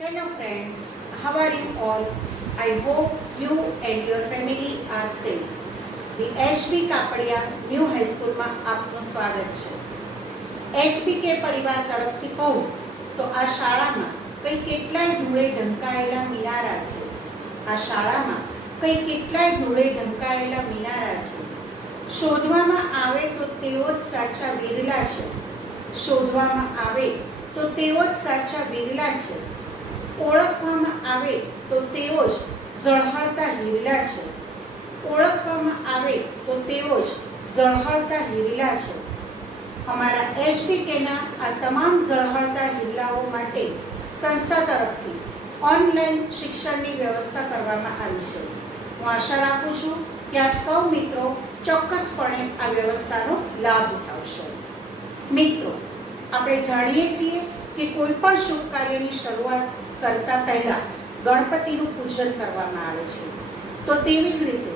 Hello friends, how are you all? I hope you and your family are safe. The HB Kapadia new હાઈસ્કૂલમાં આપનું સ્વાગત છે. HBK પરિવાર તરફથી કહું તો આ શાળામાં કંઈ કેટલાય ધૂળે ઢંકાયેલા મિનારા છે. આ શાળામાં કંઈ કેટલાય ધૂળે ઢંકાયેલા મિનારા છે. શોધવામાં આવે તો તેઓ જ સાચા વિરલા છે. શોધવામાં આવે તો તેઓ જ સાચા વિરલા છે. ઓળખવામાં આવે તો તેઓ જ ઝળહળતા હિરલા છે. ઓળખવામાં આવે તો તેઓ જ ઝળહળતા હિરલા છે. અમારા HBKના આ તમામ ઝળહળતા હિરલાઓ માટે સંસ્થા તરફથી ઓનલાઈન શિક્ષણની વ્યવસ્થા કરવામાં આવી છે. હું આશા રાખું છું કે આપ સૌ મિત્રો ચોક્કસપણે આ વ્યવસ્થાનો લાભ ઉઠાવશો. મિત્રો, આપણે જાણીએ છીએ કે કોઈ પણ શુભ કાર્યની શરૂઆત કરતા પહેલા ગણપતિનું પૂજન કરવામાં આવે છે. તો તેવી જ રીતે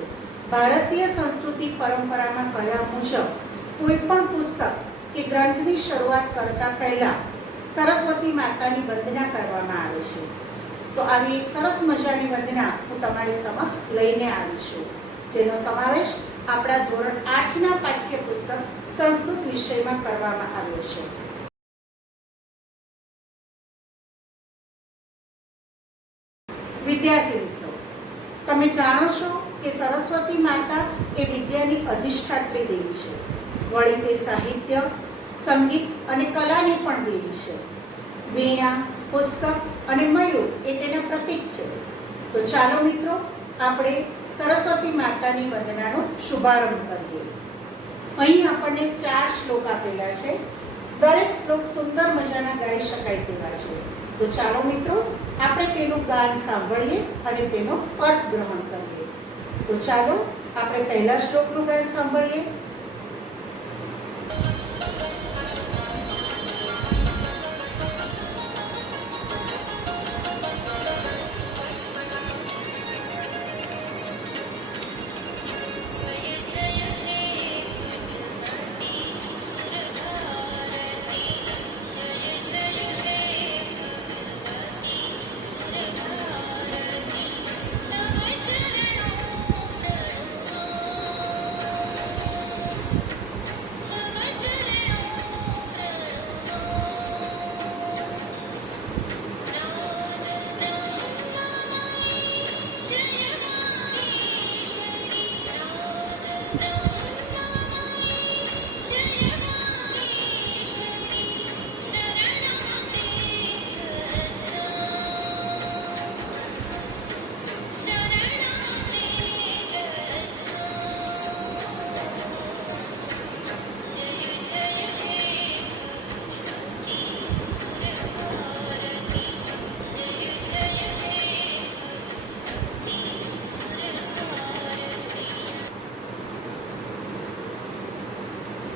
ભારતીય સંસ્કૃતિ પરંપરામાં કહ્યા મુજબ કોઈ પણ પુસ્તક કે ગ્રંથની શરૂઆત કરતા પહેલા સરસ્વતી માતાની વંદના કરવામાં આવે છે. તો આવી એક સરસ મજાની વંદના હું તમારી સમક્ષ લઈને આવી છું, જેનો સમાવેશ આપણા ધોરણ 8ના પાઠ્યપુસ્તક સંસ્કૃત વિષયમાં કરવામાં આવ્યો છે. વિદ્યાર્થી મિત્રો, તમે જાણો છો કે સરસ્વતી માતા એ વિદ્યાની અધિષ્ઠાત્રી દેવી છે. વળી તે સાહિત્ય, સંગીત અને કલાની પણ દેવી છે. વીણા, પુસ્તક અને મયુર એ તેના પ્રતીક છે. તો ચાલો મિત્રો, આપણે સરસ્વતી માતાની વંદનાનો શુભારંભ કરીએ. અહીં આપણને 4 શ્લોક આપેલા છે. દરેક શ્લોક સુંદર મજાના ગાઈ શકાય તેવા છે. તો ચાલો મિત્રો, આપણે તેનું ગાન સાંભળીએ અને તેનો અર્થ ગ્રહણ કરીએ. તો ચાલો આપણે પહેલા શ્લોકનું ગાન સાંભળીએ.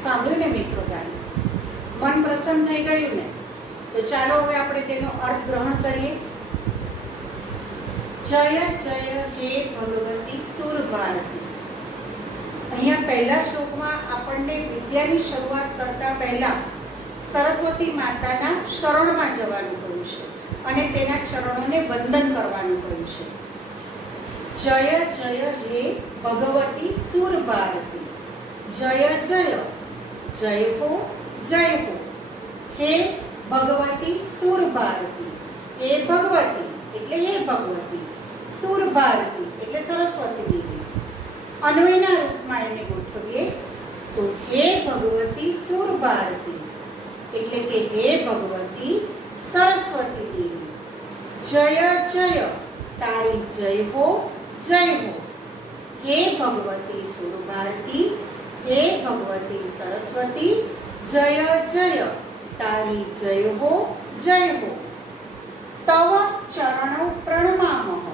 સાંભળ્યું ને મિત્રો ગાન? મન પ્રસન્ન થઈ ગયું ને? તો ચાલો હવે આપણે તેનો અર્થ ગ્રહણ કરીએ. જય જય હે ભગવતી સુરભારતી. અહીંયા પહેલા શ્લોકમાં આપણને વિદ્યાની શરૂઆત કરતા પહેલા સરસ્વતી માતાના શરણમાં જવાનું કહ્યું છે અને તેના ચરણોને વંદન કરવાનું કહ્યું છે. જય જય હે ભગવતી સુરભારતી. જય જય, જય હો, જય હો. હે ભગવતી સુરભારતી. હે ભગવતી એટલે હે ભગવતી, સુરભારતી એટલે સરસ્વતી દેવી. અન્વયના રૂપમાં એને ગોઠવીએ તો હે ભગવતી સુરભારતી એટલે કે હે ભગવતી સરસ્વતી દેવી. જય જય, તારી જય હો, જય હો. હે ભગવતી સુરભારતી, હે ભગવતી સરસ્વતી, જય જય, તારી જય હો, જય હો. તવ ચરણૌ પ્રણમામઃ.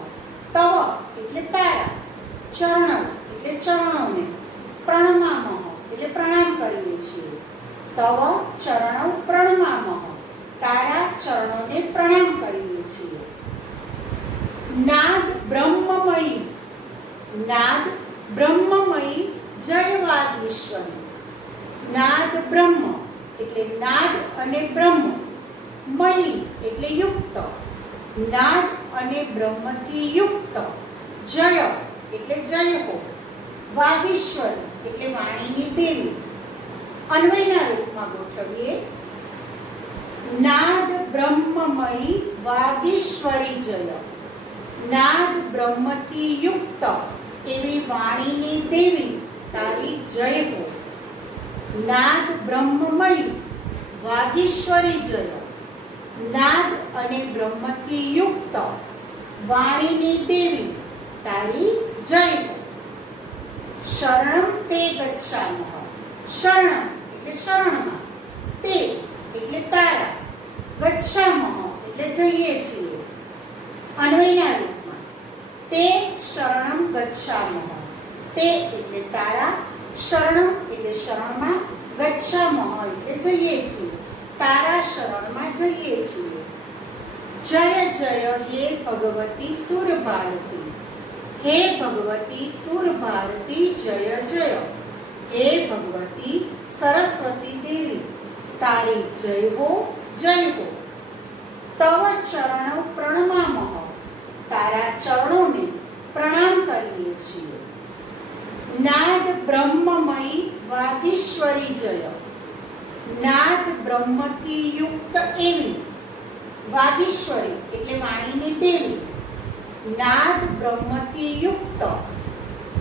તવ એટલે તારા, ચરણૌ એટલે ચરણોને, પ્રણમામઃ એટલે પ્રણામ કરીએ છીએ. તવ ચરણૌ પ્રણમામઃ, તારા ચરણોને પ્રણામ કરીએ છીએ. નાદ બ્રહ્મમયી. નાદ બ્રહ્મમયી જય વાગીશ્વરી. નાદ બ્રહ્મ એટલે નાદ અને બ્રહ્મ, મયી એટલે યુક્ત, નાદ અને બ્રહ્મથી યુક્ત જય એટલે જય હો, વાગીશ્વરી એટલે વાણીની દેવી. અન્વયના રૂપમાં ગોઠવીએ. નાદ બ્રહ્મમયી વાગીશ્વરી જય, નાદ બ્રહ્મથી યુક્ત એવી વાણીની દેવી તારી જય હો. નાદ બ્રહ્મમયી વાગીશ્વરી જય, નાદ અને બ્રહ્મથી યુક્ત વાણીની દેવી તારી જય હો. શરણમ તે ગચ્છામઃ, શરણમ એટલે શરણમાં, તે એટલે તારા, ગચ્છામઃ એટલે જઈએ છીએ. અન્વયના રૂપમાં તે શરણમ ગચ્છામઃ, તે એટલે તારા, શરણમ એટલે શરણમાં, ગચ્છામઃ એટલે જઈએ છીએ, તારા શરણમાં જઈએ છીએ. જય જય હે ભગવતી સુરભારતી, હે ભગવતી સુરભારતી જય જય, હે ભગવતી સરસ્વતી દેવી તારી જય હો, જય હો. તવ ચરણ પ્રણમામઃ, તારા ચરણોને પ્રણામ કરીએ છીએ. નાદ બ્રહ્મમયી વાગીશ્વરી જય, નાદ બ્રહ્મથી યુક્ત એવી, વાગીશ્વરી એટલે વાણીની દેવી, નાદ બ્રહ્મથી યુક્ત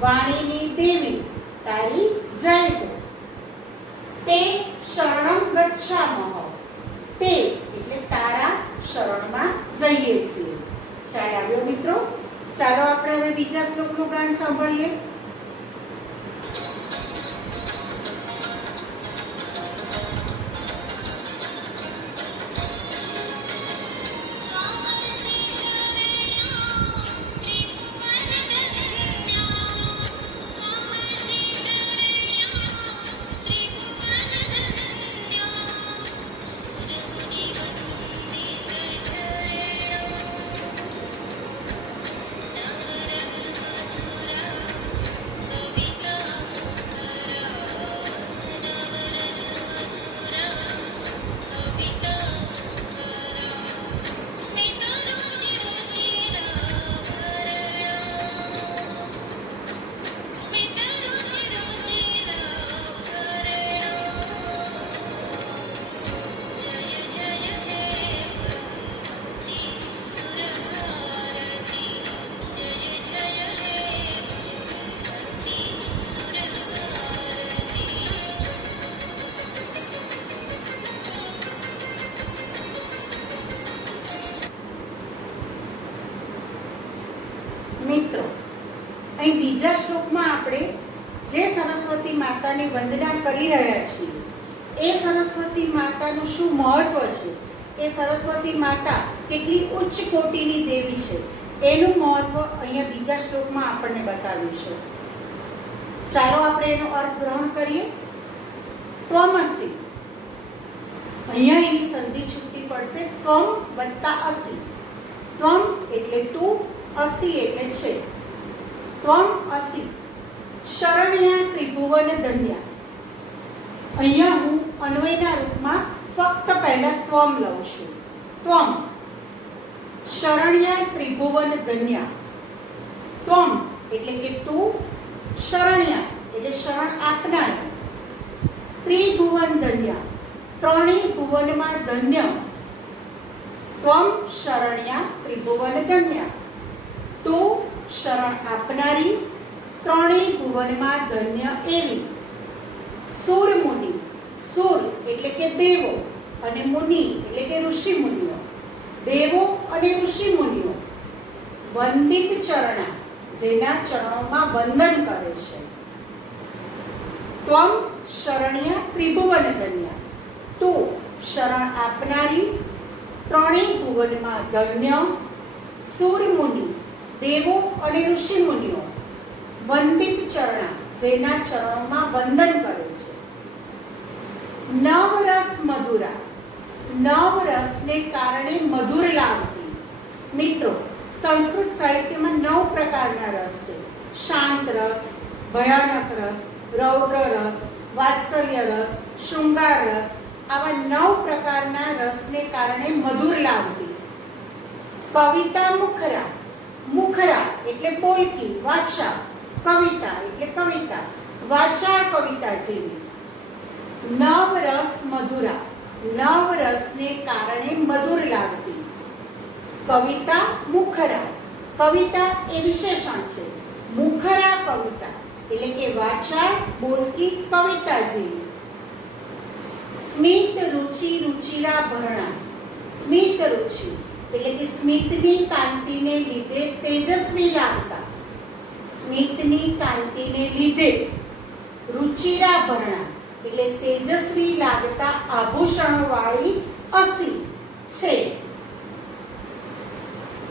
વાણીની દેવી તારી જય હો. તે શરણમ ગચ્છામઃ, તે એટલે તારા શરણમાં જઈએ છીએ. ખ્યાલ આવ્યો મિત્રો? ચાલો આપણે હવે બીજા શ્લોકનું ગાન સાંભળીએ. મિત્રો, અહીં બીજા શ્લોકમાં આપણે જે સરસ્વતી માતાની વંદના કરી રહ્યા છીએ, એ સરસ્વતી માતાનું શું મહત્વ છે, એ સરસ્વતી માતા કેટલી ઉચ્ચ કોટીની દેવી છે, એનું મહત્વ અહીંયા બીજા શ્લોકમાં આપણને બતાવ્યું છે. ચાલો આપણે એનો અર્થ ગ્રહણ કરીએ. ત્વમસી, અહીંયા એની સંધિ છૂટી પડશે. ત્વમ વત્તા અસી. ત્વમ એટલે તું, અસી એટલે છે. ત્વમ અસી શરણ્યા ત્રિભુવન ધન્યા. અહીંયા હું અન્વયના રૂપમાં ફક્ત પહેલા ત્વમ લઉં છું. ત્વમ શરણ્યા ત્રિભુવન ધન્યા. ત્વમ એટલે કે તું, શરણ્યા એટલે શરણ આપનાર, ત્રિભુવન ધન્યા ત્રણેય ભુવનમાં ધન્ય. ત્વમ શરણ્યા ત્રિભુવન ધન્યા, તું શરણ આપનારી, ત્રણેય ભુવનમાં ધન્ય એવી. સુર મુનિ, સુર એટલે કે દેવો, અને મુનિ એટલે કે ઋષિ મુનિઓ. દેવો અને ઋષિ મુનિઓ વંદિત ચરણા, જેના ચરણોમાં વંદન કરે છે. ત્વમ શરણ્યા ત્રિભુવન ધન્યા, તું શરણ આપનારી, ત્રણેય ભુવનમાં ધન્ય. સુર મુનિ, દેવો અને ઋષિ મુનિઓ વંદિત ચરણા, જેના ચરણોમાં વંદન કરે છે. નવરસ મધુરા, નવરસને કારણે મધુર લાગતી. મિત્રો, સંસ્કૃત સાહિત્યમાં 9 પ્રકારના રસ છે. શાંત રસ, ભયાનક રસ, રૌદ્ર રસ, વાત્સલ્ય રસ, શૃંગાર રસ. આવા 9 પ્રકારના રસને કારણે મધુર લાગતી. કવિતા મુખરા, મુખરા એટલે બોલકી, વાચા, કવિતા એટલે કવિતા, વાચાળ કવિતા જેવી. નવરસ મધુરા, નવરસને કારણે મધુર લાગતી. કવિતા મુખરા, કવિતા એ વિશેષણ છે. મુખરા કવિતા એટલે કે વાચાળ બોલકી કવિતા જેવી. સ્મિત રુચિ રુચિરા ભરણા, સ્મિત રુચિ એટલે કે સ્મિતની કાંતિને લીધે તેજસ્વી લાગતા. સ્મિતની કાંતિને લીધે રુચિરા ભરણા એટલે તેજસ્વી લાગતા આભૂષણો વાળી અસી છે.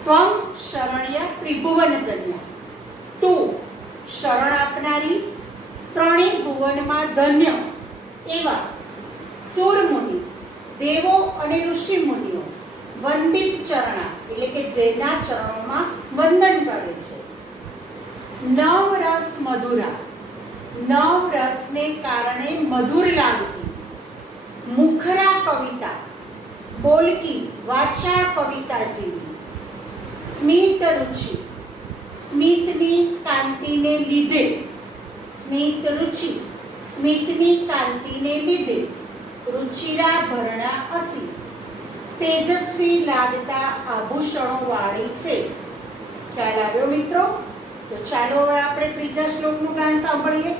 ત્વમ શરણ્ય ત્રિભુવન ધન્ય, તું શરણ આપનારી ત્રણેય ભુવનમાં ધન્ય એવા સુરમુનિ, દેવો અને ઋષિ મુનિઓ વંદિત ચરણા એટલે કે જેના ચરણોમાં વંદન કરે છે. નવરસ મધુરા, નવરસને કારણે મધુર લાગતી. મુખરા કવિતા બોલકી વાચાળ કવિતા જેવી. સ્મિત રુચિ, સ્મિતની કાંતિને લીધે, સ્મિત રુચિ સ્મિતની કાંતિને લીધે રુચિરા ભરણા અસી તેજસ્વી લાગતા આભૂષણો વાળી છે. ખ્યાલ આવ્યો મિત્રો? તો ચાલો હવે આપણે ત્રીજા શ્લોકનું ગાન સાંભળીએ.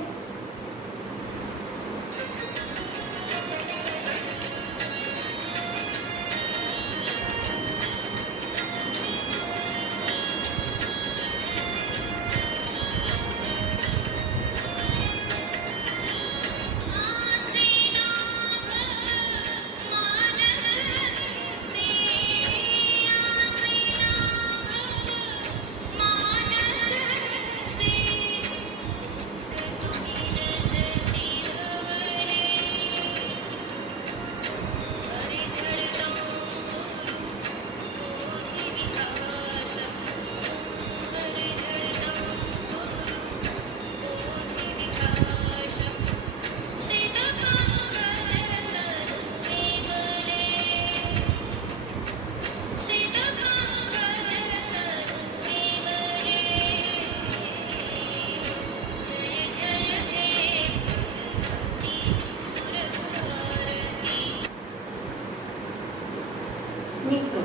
મિત્રો,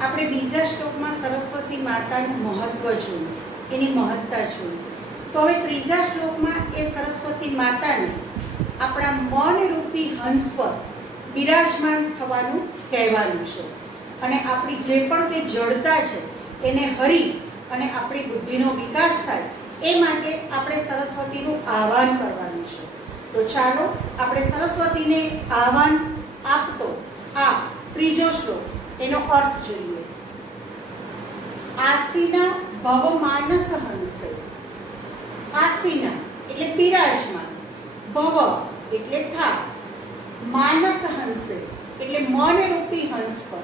આપણે બીજા શ્લોકમાં સરસ્વતી માતાનું મહત્વ જોયું, એની મહત્તા જોઈ. તો હવે ત્રીજા શ્લોકમાં એ સરસ્વતી માતાને આપણા મનરૂપી હંસ પર બિરાજમાન થવાનું કહેવાનું છે. અને આપણી જે પણ તે જડતા છે એને હરી અને આપણી બુદ્ધિનો વિકાસ થાય એ માટે આપણે સરસ્વતીનું આહ્વાન કરવાનું છે. તો ચાલો આપણે સરસ્વતીને આહ્વાન આપતો આ ત્રીજો શ્લોક એનો અર્થ જોઈએ. આસીના ભવમાનસ હંસે, આસીના એટલે બિરાજમાન, ભવ એટલે થાય, માનસ હંસે એટલે મનરૂપી હંસ પર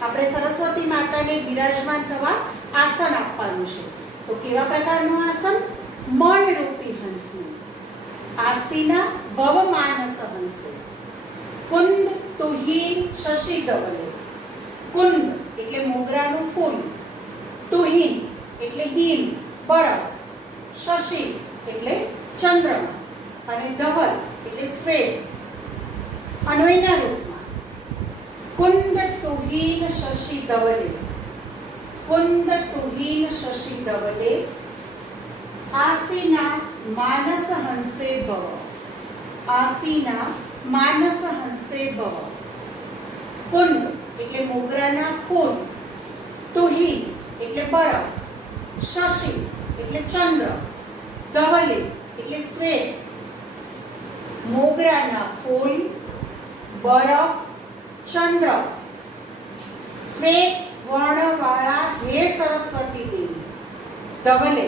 આપણે સરસ્વતી માતાને બિરાજમાન થવા આસન આપવાનું છે. તો કેવા પ્રકારનું આસન? મનરૂપી હંસનું. આસીના ભવમાનસ હંસે, કુંદ તુહીન શશી ધવલે. કુંદ એટલે મોગરાનું ફૂલ, તુહીન એટલે હિમ બરફ, શશી એટલે ચંદ્રમા અને ધવલ એટલે શ્વેત. અન્વયના રૂપમાં કુંદ તુહીન શશી ધવલે, કુંદ તુહીન શશી ધવલે આસીના માનસ હંસે ભવ, આસીના માનસ હંસે ભવ. કુંદ એટલે મોગરાના ફૂલ, તુહીન એટલે બરફ, શશી એટલે ચંદ્ર, ધવલે એટલે શ્વેત. મોગરાના ફૂલ, બરફ, ચંદ્ર, શ્વેત વર્ણવાળા હે સરસ્વતી દેવી. ધવલે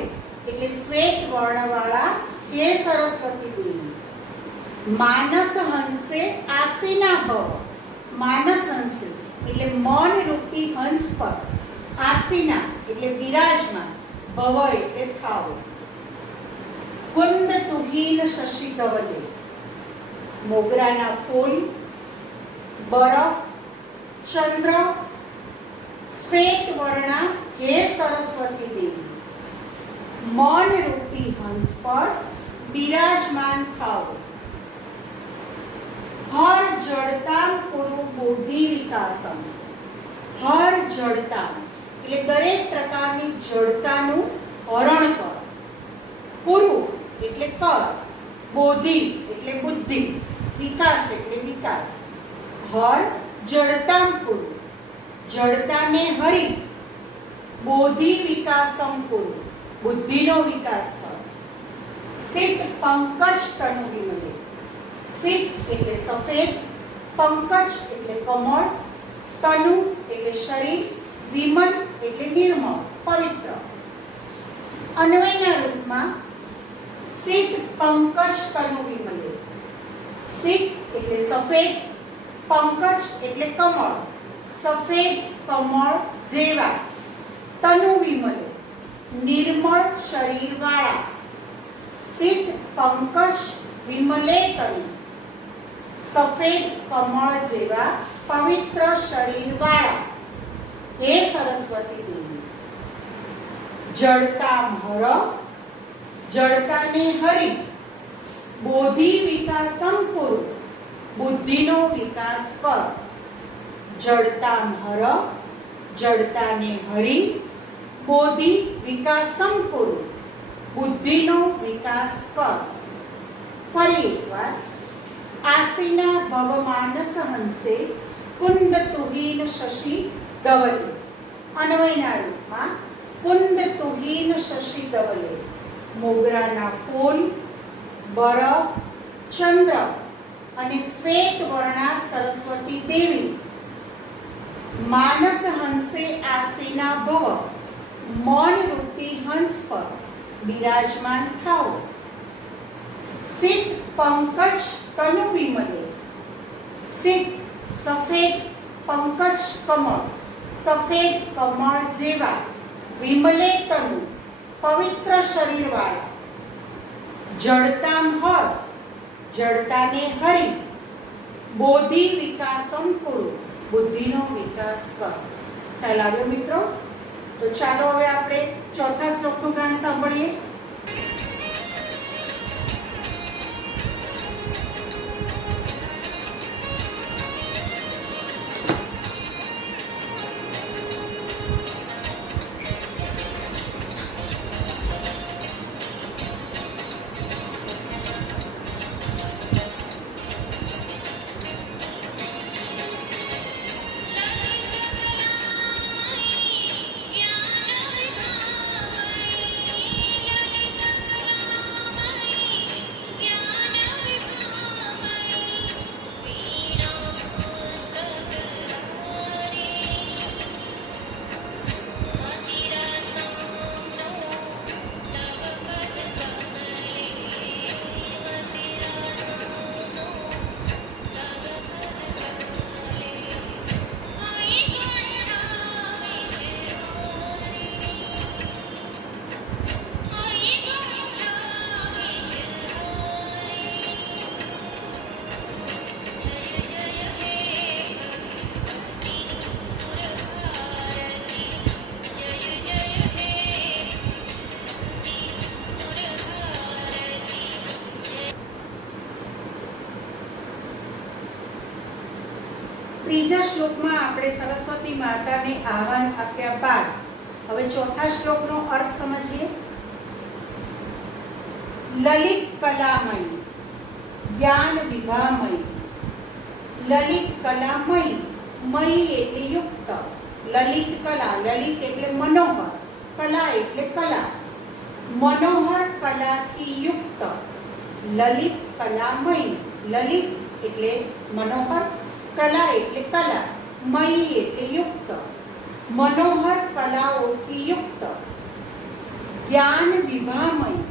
એટલે શ્વેત વર્ણવાળા હે સરસ્વતી દેવી. માનસ હંસે આસીના ભવ, માનસ હંસે એટલે મન રૂપી હંસ પર, આસીના એટલે બિરાજમાન, ભવ એટલે થાવ. કુંદ તુહીન શશી ધવલે, મોગરાના ફૂલ, બરફ, ચંદ્ર, શ્વેત વર્ણા હે સરસ્વતી દેવી, મન રૂપી હંસ પર બિરાજમાન થાઓ. હર જડતામ કુરુ બુદ્ધિ વિકાસમ. હર જડતા એટલે દરેક પ્રકારની જડતાનું હરણ કર. કુરુ એટલે કર, બોધિ એટલે બુદ્ધિ, વિકાસ એટલે વિકાસ. હર જડતામ કુરુ જડતાને હરી, બોધિ વિકાસમ કુરુ બુદ્ધિનો વિકાસ કર. સિત પંકજ તનુ વિમલે. સિત એટલે સફેદ, પંકજ એટલે કમળ, તનુ એટલે શરીર, વિમલ એટલે નિર્મળ, પવિત્ર. અન્વયના રૂપમાં સિત પંકજ તનુ વિમલે. સિત એટલે સફેદ, પંકજ એટલે કમળ, સફેદ કમળ જેવા, તનુ વિમલે નિર્મળ શરીર વાળા. સિત પંકજ વિમલે તનુ સફેદ કમળ જેવા પવિત્ર શરીર વાળા હે સરસ્વતી દેવી. જડતામ હર જડતાને હરી, બોધિ વિકાસમ કુરુ બુદ્ધિનો વિકાસ કર. જડતામ હર જડતાને હરી, બોધિ વિકાસમ કુરુ બુદ્ધિનો વિકાસ કર. ફરી એકવાર. આસીના ભવ માનસ હંસે કુંદ તુહીન શશી ધવલે. અન્વયના રૂપમાં કુંદ તુહીન શશી ધવલે. મોગરાના ફૂલ, બરફ, ચંદ્ર અને શ્વેત વર્ણા સરસ્વતી દેવી માનસ હંસે આસીના ભવ મન રૂપી હંસ પર બિરાજમાન થાઓ. સિત પંકજ તનુ વિમલે. સિત સફેદ, પંકજ કમળ, સફેદ કમળ જેવા, વિમલે તનુ પવિત્ર શરીર વાળા. જડતામ હર જડતાને હરી, બોધિ વિકાસમ કુરુ બુદ્ધિનો વિકાસ કર. ખ્યાલ આવ્યો મિત્રો? તો ચાલો હવે આપણે ચોથા શ્લોકનું ગાન સાંભળીએ. ત્રીજા શ્લોકમાં આપણે સરસ્વતી માતાને આહવાન આપ્યા બાદ હવે ચોથા શ્લોકનો અર્થ સમજીએ. લલિત કલામય જ્ઞાન વિભામય. લલિત કલામય, મય એટલે યુક્ત, લલિત કલા, લલિત એટલે મનોહર, કલા એટલે કલા, મનોહર કલાથી યુક્ત. લલિત કલામય, લલિત એટલે મનોહર, કલા એટલે કલા, મય એટલે યુક્ત, મનોહર કલાઓથી યુક્ત. જ્ઞાન વિભામય,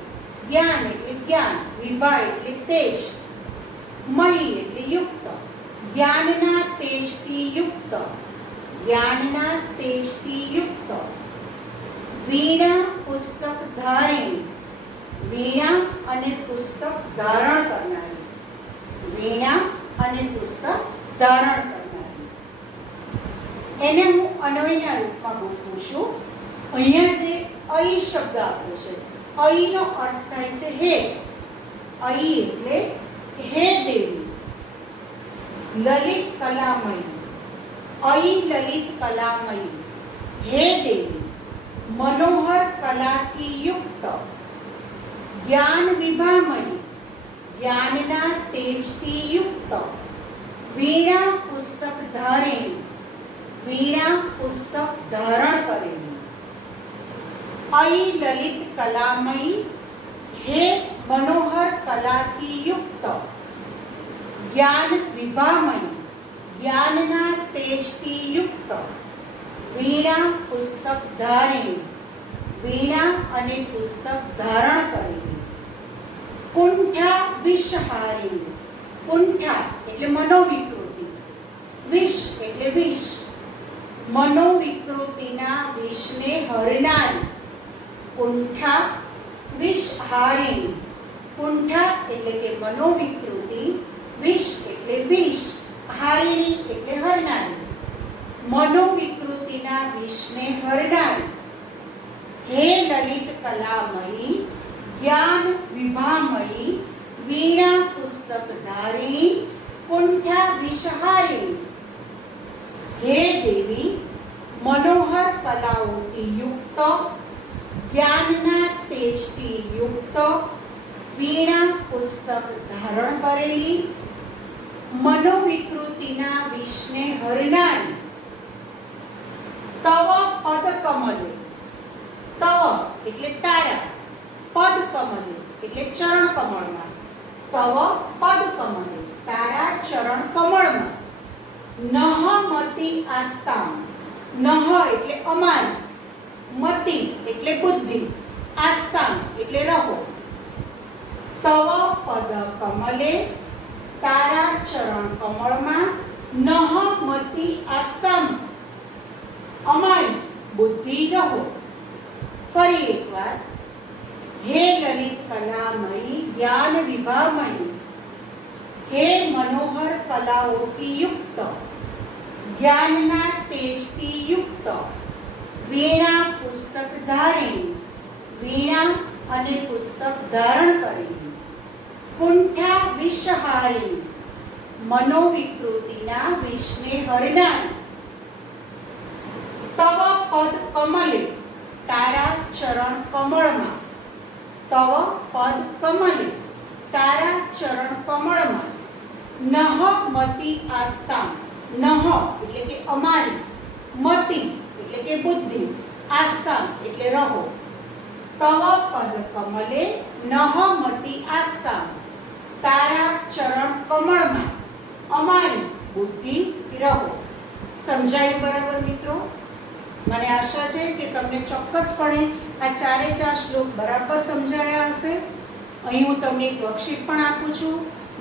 જ્ઞાન એટલે જ્ઞાન, વિભા એટલે તેજ, મય એટલે યુક્ત, જ્ઞાનના તેજથી યુક્ત, જ્ઞાનના તેજથી યુક્ત. વીણા પુસ્તક ધારિણી, વીણા અને પુસ્તક ધારણ કરનારી, વીણા અને પુસ્તક ધારણ કરનારી. એને હું અન્વયના રૂપમાં ગોઠવું છું. અહીંયા જે અઈ શબ્દ આપ્યો છે, અઈનો અર્થ થાય છે હે. અઈ એટલે હે દેવી. લલિત કલામયી, અઈ લલિત કલામયી, હે દેવી. મનોહર કલાથી યુક્ત, જ્ઞાન વિભામયી, જ્ઞાનના તેજથી યુક્ત. વીણા પુસ્તક ધારિણી, વીણા પુસ્તક ધારણ કરેલી. અઈ લલિત કલામયી, હે મનોહર કલાથી યુક્ત, જ્ઞાન વિભામયી, જ્ઞાનના તેજથી યુક્ત. વીણા પુસ્તક ધારિણી, વીણા અને પુસ્તક ધારણ કરેલી. કુંઠા વિષહારિણી, કુંઠા એટલે મનોવિકૃતિ, વિષ એટલે વિષ, મનોવિકૃતિના વિષને હરનારી. કુંઠા વિષહારિણી, કુંઠા એટલે કે મનોવિકૃતિ, વિષ એટલે વિષ, હારિણી એટલે હરનારી. મનોવિકૃતિના વિષને હરનારી. હે લલિત કલામયી, જ્ઞાન વિભામયી, વીણા પુસ્તક ધારિણી, કુંઠા વિષહારિણી. હે દેવી, મનોહર કલાઓથી યુક્ત, જ્ઞાનના તેજથી યુક્ત, વીણા પુસ્તક ધારણ કરેલી, મનોવિકૃતિના વિષને હરનારી. તવ પદ કમલે, તવ એટલે તારા, પદ કમલે એટલે ચરણ કમળમાં. તવ પદ કમલે, તારા ચરણ કમળમાં. નહ મતિ આસ્તામ, નહ એટલે અમારી, મતિ એટલે બુદ્ધિ, આસ્તામ એટલે રહો. તવ પદ કમલે, તારા ચરણ કમળમાં. નહ મતિ આસ્તામ, અમારી બુદ્ધિ રહો. ફરી એકવાર. હે લલિત કલામયી, જ્ઞાન વિભામયી, હે મનોહર કલાઓથી યુક્ત, જ્ઞાનના તેજથી યુક્ત, વીણા પુસ્તક ધારિણી, વીણા અને પુસ્તક ધારણ કરેલી. કુંઠા વિષહારિણી, મનોવિકૃતિના વિષને હરનારી. તવ પદ કમલે, તારા ચરણ કમળમાં. તવ પદ કમલે, તારા ચરણ કમળમાં. નહ મતિ આસ્તામ, નહ એટલે કે અમારી, મતિ એટલે કે બુદ્ધિ, આસ્તામ એટલે રહો. તવ પદ કમલે, નહ મતિ આસ્તામ, તારા ચરણ કમળમાં. અમારી બુદ્ધિ રહો. સમજાયું બરાબર મિત્રો? મને આશા છે કે તમને ચોક્કસપણે આ ચારે ચાર શ્લોક બરાબર સમજાયા હશે. અહીં હું તમને એક વર્કશીટ પણ આપું છું,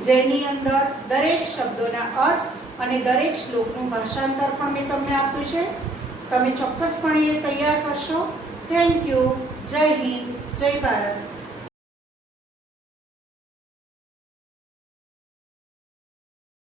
જેની અંદર દરેક શબ્દોના અર્થ અને દરેક શ્લોકનું ભાષાંતર પણ મેં તમને આપ્યું છે. તમે ચોક્કસપણે એ તૈયાર કરશો. Thank you. જય હિન્દ, જય ભારત.